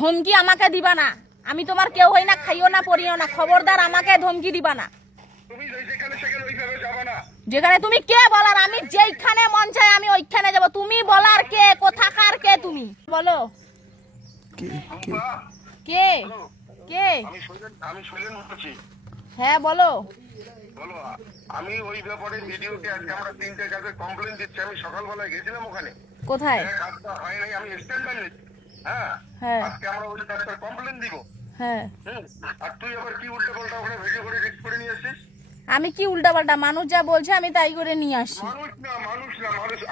ধমকি আমাকে দিবা না। আমি তোমার কেউ হই না, খাইও না, পড়িও না। খবরদার আমাকে ধমকি দিবা না। যেখানে তুমি কে বলার, আমি যেখানে মন চায় আমি ওইখানে যাব। তুমি বলার কে, কোথাকার কে তুমি বলো? কে কে? হ্যাঁ বলো। আমি ওই ব্যাপারে ভিডিওতে আজকে আমরা 3টে কাজে কমপ্লেন দিচ্ছি। আমি সকালবেলায় গেছিলাম ওখানে, কোথায়? কাজটা হয় নাই, আমি স্ট্যান্ডবাই নিচ্ছি। হ্যাঁ, হ্যাঁ আজকে আমরা ওই কাজটার কমপ্লেন দিব। হ্যাঁ। আর তুই আবার কি উল্টো পাল্টা ওখানে ভিডিও করে রিস্ক করে নিয়ে আসছিস? আমি কি উল্টাপাল্টা? মানুষ যা বলছে আমি তাই করে নিয়ে আসছি। মানুষ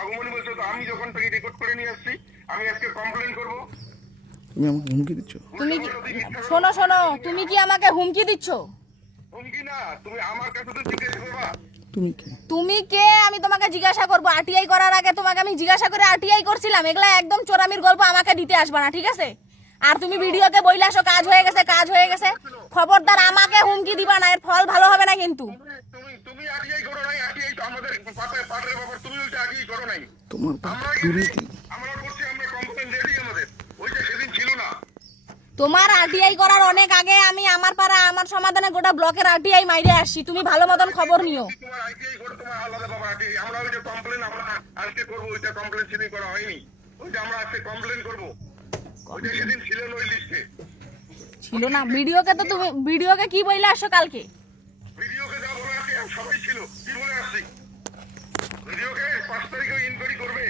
আগমনী বলছে তো, আমি যখন থেকে রেকর্ড করে নিয়ে আসছি, আমি আজকে কমপ্লেন করব। তুমি আমাকে হুমকি দিচ্ছ? তুমি শোনো শোনো, তুমি কি আমাকে হুমকি দিচ্ছ? হুমকি না, তুমি আমার কাছে তো জিজ্ঞেস করবা তুমি কে আমি তোমাকে জিজ্ঞাসা করবো? আরটিআই করার আগে তোমাকে আমি জিজ্ঞাসা করে আরটিআই করছিলাম? এগুলা একদম চোরামির গল্প আমাকে দিতে আসবে না, ঠিক আছে? আর তুমি ভিডিওতে বইলে আসো কাজ হয়ে গেছে, কাজ হয়ে গেছে। খবরদার আমাকে হুমকি দিবা না, এর ফল ভালো হবে না কিন্তু। তুমি আরটিআই করো নাই, আরটিআই তো আমাদের পাটের ব্যাপার, তুমি ওইটা আরটিআই করো নাই। তোমার আমরা করছি, আমরা কমপ্লেন রেডি আমাদের, ওইটা সেদিন ছিল না। তোমার আরটিআই করার অনেক আগে আমি আমার পাড়া আমার সমাধানে গোটা ব্লকের আরটিআই মাইরে আসছি। তুমি ভালো মতন খবর নিও। তোমার আরটিআই করে তোমার আলাদা বাবা আরটিআই, আমরা ওইটা কমপ্লেন আমরা আজকে করব। ওইটা কমপ্লেন সেদিন করা হয়নি, ওইটা আমরা আজকে কমপ্লেন করব। ওইটা সেদিন ছিল না ওই লিস্টে, ছিল না। ভিডিওকে তো তুমি ভিডিওকে কি বইলে আসো কালকে? ভিডিওকে যা বলে আসছে সবাই ছিল, কি বলে আসছি? ভিডিওকে 5 তারিখে ইনকোয়ারি করবে।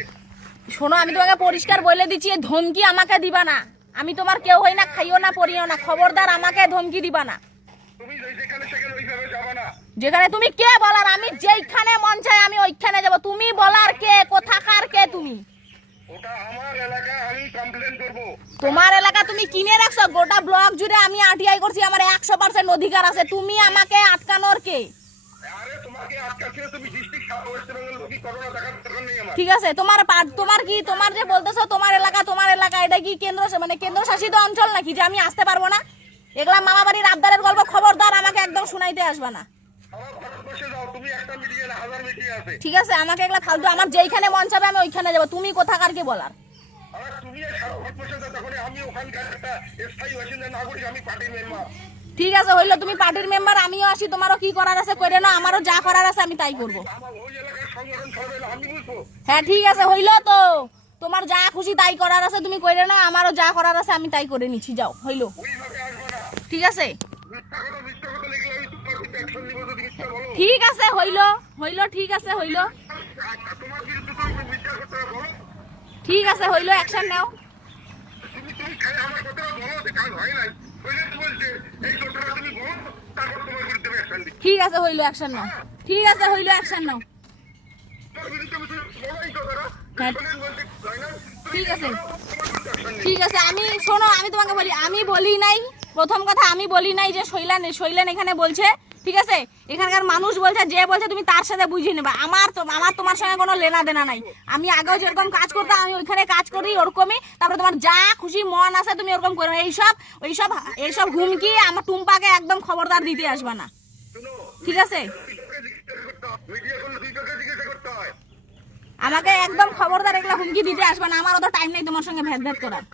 শোনো, আমি তোমাকে পরিষ্কার বলে দিচ্ছি, এই ধমকি আমাকে দিবা না। আমি তোমার কেউ হই না, খাইও না, পড়িও না। খবরদার আমাকে ধমকি দিবা না। তুমি যেখানে সেখানে ওইভাবে যাবে না। যেখানে তুমি কে বলার, আমি যেখানে মন চায় আমি ওইখানে যাব। তুমি বলার কে, কোথাকার কে তুমি? ওটা আমার এলাকা, আমি কমপ্লেন করব। তোমার এলাকা তুমি কিনে রাখছো? গোটা ব্লক জুড়ে আমি আরটিআই করছি, আমার 100% অধিকার আছে। তুমি আমাকে আটকানোর কে? আরে তোমাকে আটকাচ্ছে, তুমি ডিস্ট্রিক্ট ওয়েস্ট বেঙ্গল কি করোনা দেখার দরকার নেই আমার। ঠিক আছে, তোমার কি, তোমার যে বলতেছো তোমার এলাকা, এটা কি কেন্দ্র শাসিত অঞ্চল নাকি যে আমি আসতে পারবো না? এগুলা মামা বাড়ির আবদারের গল্প। খবরদার আমাকে একদম শুনাইতে আসবে না। সারা ভারতবর্ষে যাও, তুমি একটা মিডিয়া না, 1000 মিডিয়া আছে। ঠিক আছে, আমাকে এগুলা ফালতু, আমার যেইখানে মন চাবে আমি ওইখানে যাব। তুমি কোথাকার কে বলার? আরে তুমি সারা ভারতবর্ষে যাও, তখন আমি ওখানকার একটা স্থায়ী বাসিন্দা নাগরিক, আমি পার্টির মেম্বার। ঠিক আছে, হইলো। তুমি পার্টির মেম্বার, আমিও আসি। তোমারও কি করার আছে করে না, আমারও যা করার আছে আমি তাই করবো। আমার ওই এলাকার সংগঠন সরবে, আমি বুঝবো। হ্যাঁ ঠিক আছে, হইলো তো। তোমার যা খুশি তাই করার আছে তুমি কইরে না, আমারও যা করার আছে আমি তাই করে নিচ্ছি। যাও, হইলো। ওইভাবে আসবে না। ঠিক আছে, মিথ্যা কথা লিখলে আমি তোমার বিরুদ্ধে অ্যাকশন নিব যদি মিথ্যা বলো। ঠিক আছে, হইলো। ঠিক আছে, হইলো। তোমার বিরুদ্ধে তুমি মিথ্যা কথা বলো। ঠিক আছে, হইলো, অ্যাকশন নাও। তুমি খালি আমার কথাটা বলো যে কাজ হয় নাই, বলে তুমি বলছে এই কথাটা তুমি বলো, তারপর তোমার বিরুদ্ধে অ্যাকশন দিই। ঠিক আছে, হইলো, অ্যাকশন নাও। ঠিক আছে, হইলো, অ্যাকশন নাও। তোমার বিরুদ্ধে তুমি বলাই কথাটা, হ্যাঁ বলতে হয় না। ঠিক আছে, অ্যাকশন নিই। ঠিক আছে। আমি শোনো, আমি তোমাকে বলি, আমি বলি নাই। প্রথম কথা আমি বলি নাই যে শৈলান এখানে বলছে। ঠিক আছে, এখানকার মানুষ বলছে, যে বলছে তুমি তার সাথে বুঝিয়ে নেবা। আমার তোমার সঙ্গে কোনো লেনা দেনা নাই। আমি আগেও যেরকম কাজ করতাম আমি ওইখানে কাজ করি ওরকমই। তারপরে তোমার যা খুশি মন আছে তুমি ওরকম করবে। এইসব হুমকি আমার টুম্পাকে একদম খবরদার দিতে আসবে না, ঠিক আছে? মিডিয়া করলে দুইটাকে জিজ্ঞাসা করতে হয়। আমাকে একদম খবরদার এগুলা হুমকি দিতে আসবে না। আমার অত টাইম নেই তোমার সঙ্গে ভেদ করার।